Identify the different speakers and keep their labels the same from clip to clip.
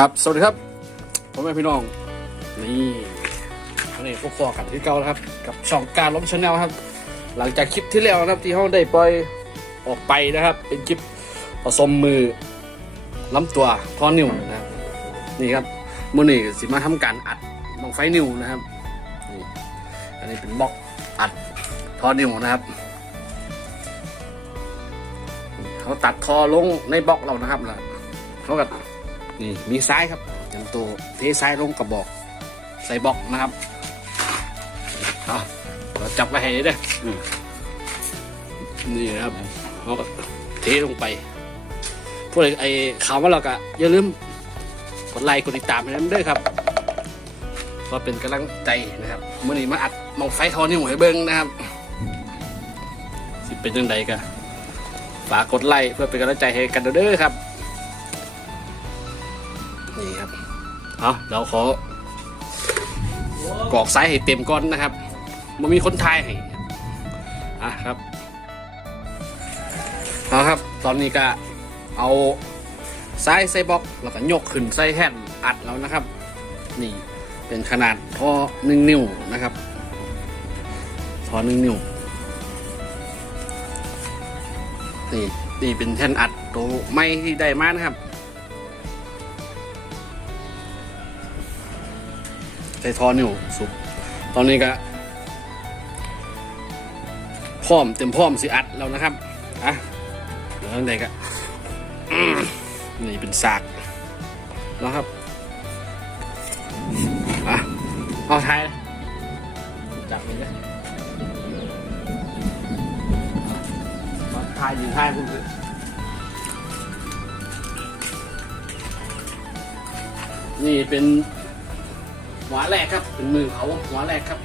Speaker 1: ครับ สวัสดีครับพ่อแม่พี่น้อง นี่วันนี้พวกคอกันที่เก่าแล้วครับ กับช่องการล้มชาแนลครับ หลังจากคลิปที่แล้วนะครับที่เขาได้ปล่อยออกไปนะครับ เป็นคลิปผสมมือล้ำตัวท่อนิ้วนะครับนี่ครับมือนี่สิมาทำการอัดบังไฟนิ้วนะครับนี่อันนี้เป็นบล็อกอัดท่อนิ้วนะครับเขาตัดทอลงในบล็อกเรานะครับแล้วเขาก็ นี่มีซ้ายครับอย่างตัวเทซ้ายลงกระบอก ใส่บอกนะครับเอาเราจับไว้ให้ได้นี่นะครับเขาก็เทลงไป พวกไอ้ข่าวว่าเราก็อย่าลืมกดไลค์กดติดตามให้นั้นด้วยครับเพื่อเป็นกำลังใจนะครับเมื่อนี้มาอัดมองไฟทอนิ้วให้เบิ้งนะครับ สิเป็นยังไงกันฝากกดไลค์เพื่อเป็นกำลังใจให้กันเด้อครับ เอาเราขอกรอกไซส์ให้เต็มก้อนนะครับมันมีคนทายให้อะครับเอาครับ ตอนนี้ก็เอาไซส์ไซบล็อกแล้วก็ยกขึ้นไซส์แท่นอัดแล้วนะครับ นี่เป็นขนาดท่อหนึ่งนิ้วนะครับท่อหนึ่งนิ้วนี่นี่เป็นแท่นอัดตัวไม้ที่ได้มานะครับ ใส่ทอนิ้วสุกตอนนี้ก็พร้อมเต็มพร้อมสิอัดแล้วนะครับอะเดี๋ยวข้างในก็นี่เป็นสากนะครับอะเอาท้ายจับไปเลยทายยิงทายคุณคือนี่เป็น ครับเป็นมือเขาหัวแรกครับ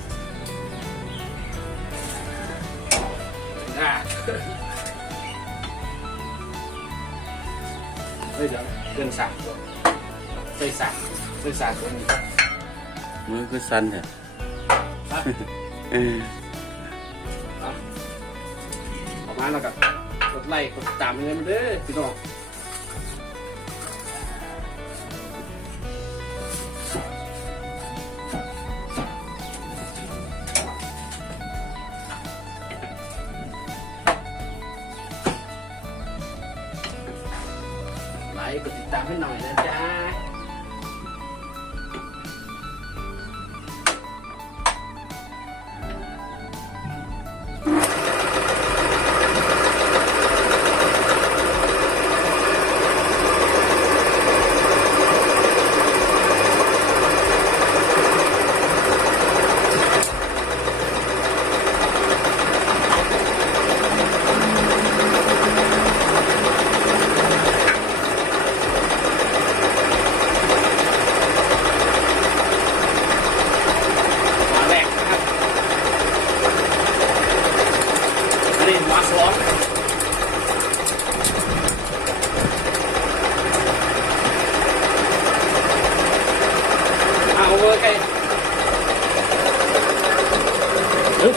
Speaker 1: อ่าเฮ้ยเดี๋ยวเรื่องสากตัวใส่สากใส่สากตัวนี้ครับ
Speaker 2: มือคือสั้นเนี่ย
Speaker 1: ครับ
Speaker 2: เออ
Speaker 1: เอาออกมาแล้วก็กดไลค์กดติดตามให้มันเด้อพี่น้อง กด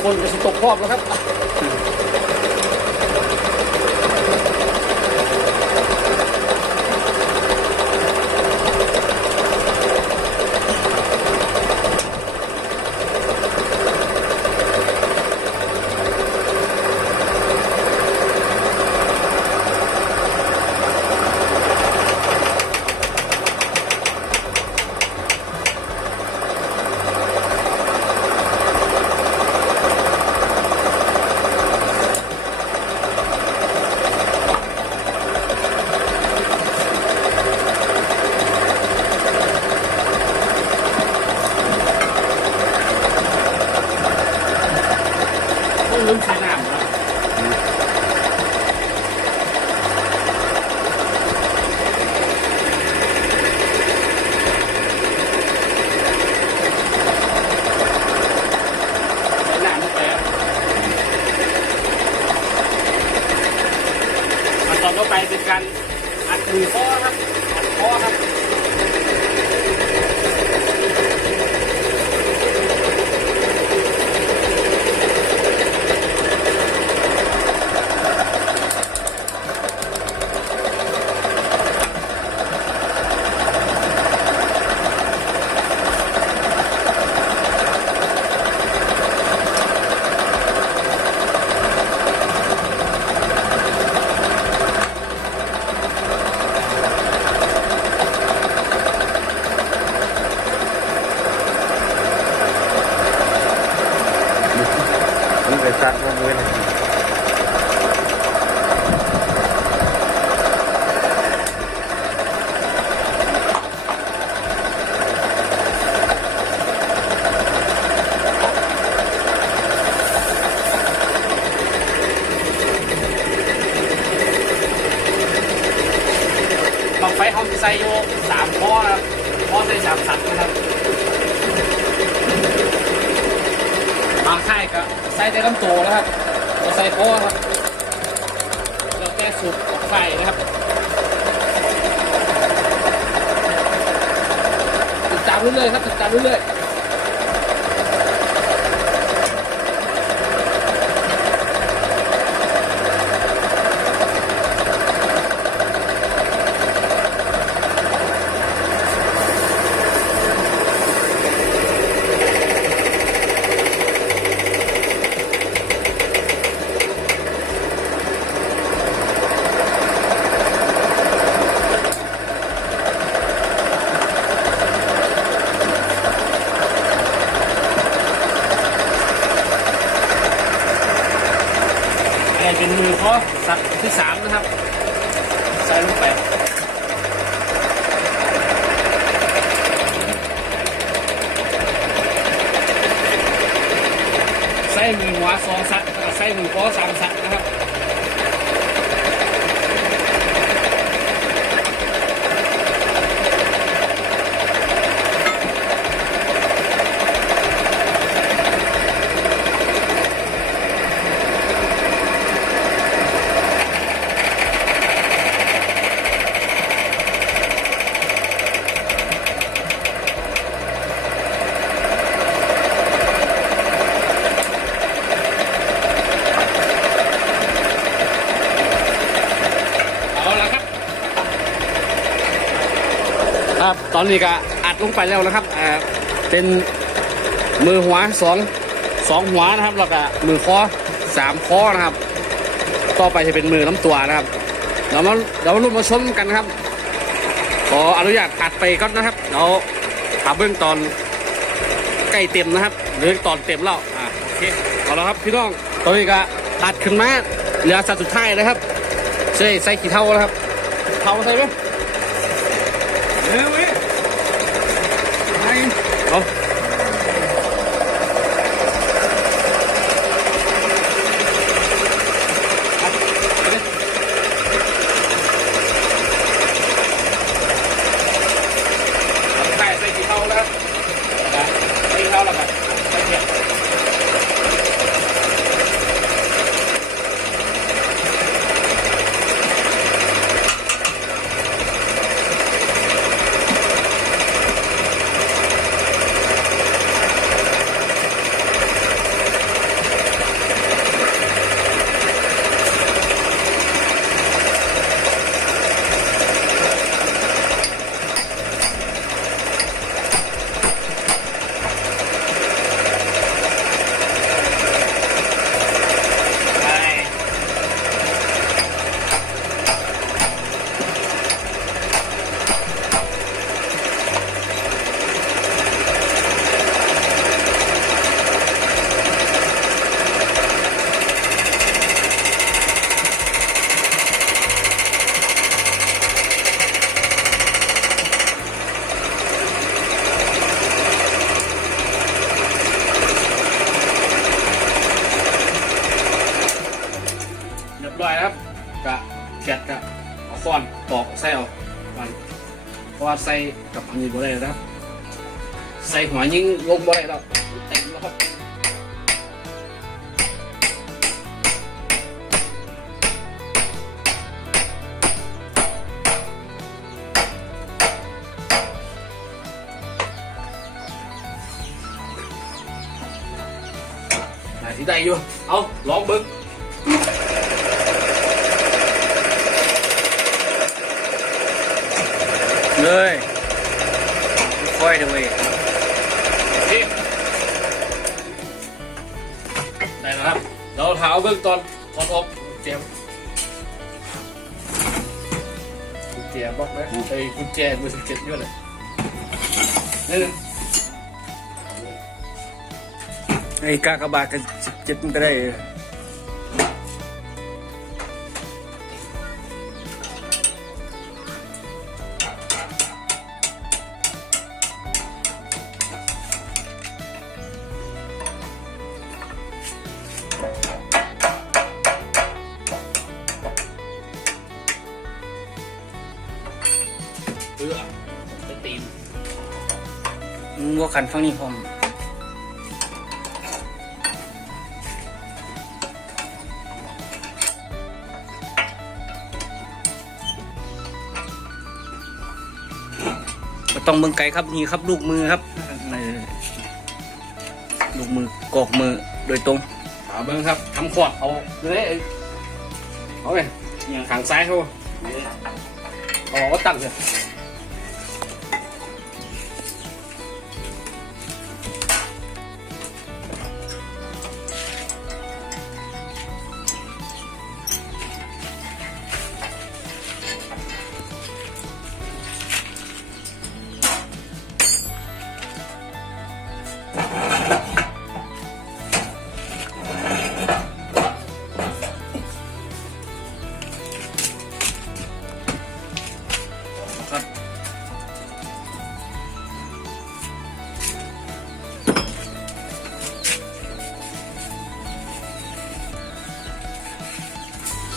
Speaker 1: คนจะตกรอบแล้วครับ ต้องลืมขายน้ำนะใส่น้ำลงไปครับขั้นตอนต่อไปเป็นการอัดมือข้อครับ อัดข้อครับ
Speaker 2: เตัดมามือเลย
Speaker 1: บางไฟเขาใส่อยู่สามข้อนะครับข้อใส่สามสัตว์นะครับ บางค่ายก็ใส่แต่ลำตัวนะครับเราใส่ข้อครับเราแก้สูตรของไฟนะครับติดตามเรื่อยๆครับติดตามเรื่อยๆ ขอสัตว์ที่สามนะครับ ใส่ลงไปใส่มือหัวสองสัตว์แล้วก็ใส่มือข้อสามสัตว์นะครับ เอาละครับ ครับ ตอ นนี้ก็อัดลงไปแล้วนะครับอ่าเป็นมือหัวสองสองหัวนะครับ แล้วก็มือคอสามคอนะครับ ต่อไปจะเป็นมือน้ำตัวนะครับเดี๋ยวมาเดี๋ยวมาลุ้นมาชมกันนะครับ ขออนุญาตอัดไปก่อนนะครับเดี๋ยวถามเบื้องตอนใกล้เต็มนะครับ หรือตอนเต็มแล้วอ่าโอเคเอาละครับพี่น้องตอนนี้ก็อัดขึ้นมาเหลือสัตว์สุดท้ายนะครับใส่ใส่ขี้เท่าแล้วครับเท่าใส่ไหม
Speaker 2: เฮ้ยเว้ยไอ้
Speaker 1: เอาใส่ใส่ขี้เท่าแล้วครับใส่ขี้เท่าแล้วครับใส่เทียนใส่เรียบร้อยนะครับ กะแกะกะเอาค้อนตอกใส่เอามันเพราะว่าใส่กับอันนี้บ่ได้นะครับ ใส่หัวยิงลงบ่ได้แล้วเต็มแล้วครับที่ได้อยู่เอาลองเบิ้ง
Speaker 2: เลย ค่อยๆเว้ย
Speaker 1: นี่ได้แล้วครับ เราเท้าเบื้องตอนตอนอกเจ็บกุญแจบล็อกไหมไอ้ยกุญแจมือสิบเจ็ดด้วยเลยนี่หนึ่ง
Speaker 2: เอไอ้กากบาทกันเจ็บมันก็ได้ ขันฟังนี่พร้อมก็ต้องเบิ่งไก่ครับนี่ครับ ลูกมือครับนี่ลูกมือกอกมือโดยตรง
Speaker 1: เอาเบิ้งครับทำขวดเอาเลยเอาไปอย่างขางซ้ายเขาเอาก็ตั้งเลย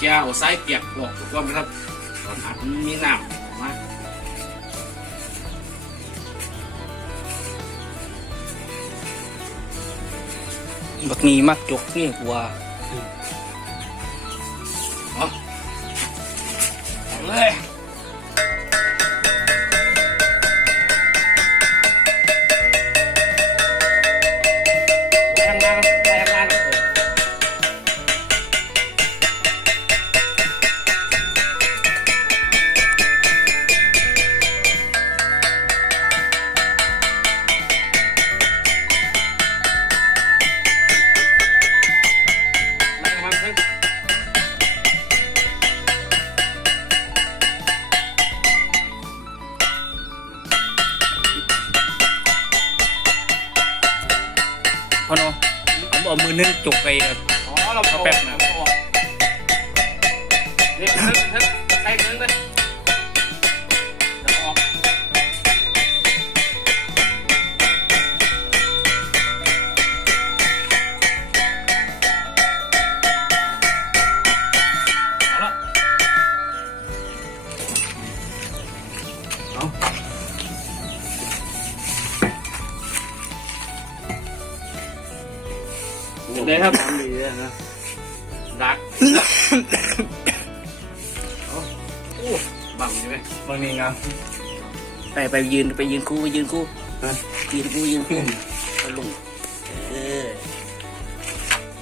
Speaker 1: ลียร์เอาซ้ายเปียกออกถูกต้องไหมครับตอนอัดมันมีน้ำมา
Speaker 2: บักนีมักจกนี่หัว
Speaker 1: เอาเอาเลย มเอา
Speaker 2: มือนึงจกไป
Speaker 1: อ๋อเรา
Speaker 2: เอาแป๊บนะ
Speaker 1: นี่เฮ้ย ครับ
Speaker 2: ดีเลยนะ
Speaker 1: ดักเอาโอ้บังใช่ไหม
Speaker 2: บางนี่งามไปไปยืนไปยืนคู่ไปยืนคู่ยืนคู่ยืนคู่ไปลุงเออ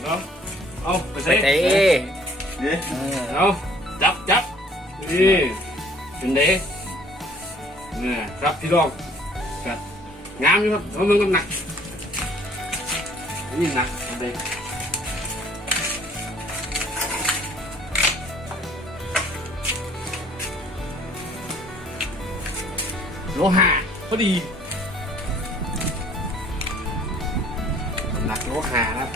Speaker 1: เนาะเอาไป
Speaker 2: ไป
Speaker 1: ใส่
Speaker 2: เตะ
Speaker 1: เออเอาจับจับนี่เป็นเด้เนี่ยครับพี่ดอกกัดงามอยู่ครับเพราะมันก็หนักอันนี่หนักเป็น โลหะพอดีหนักโลหะครับ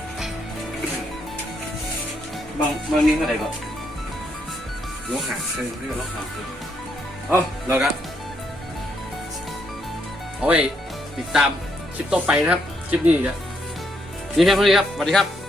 Speaker 2: บางบางนี่เท่าไหร่ก่อน
Speaker 1: โลหะเคยเรียกโลหะเคยเอาเราครับเอาไว้ติดตามคลิปต่อไปนะครับ คลิปนี้ครับนี่แค่เท่านี้ครับสวัสดีครับ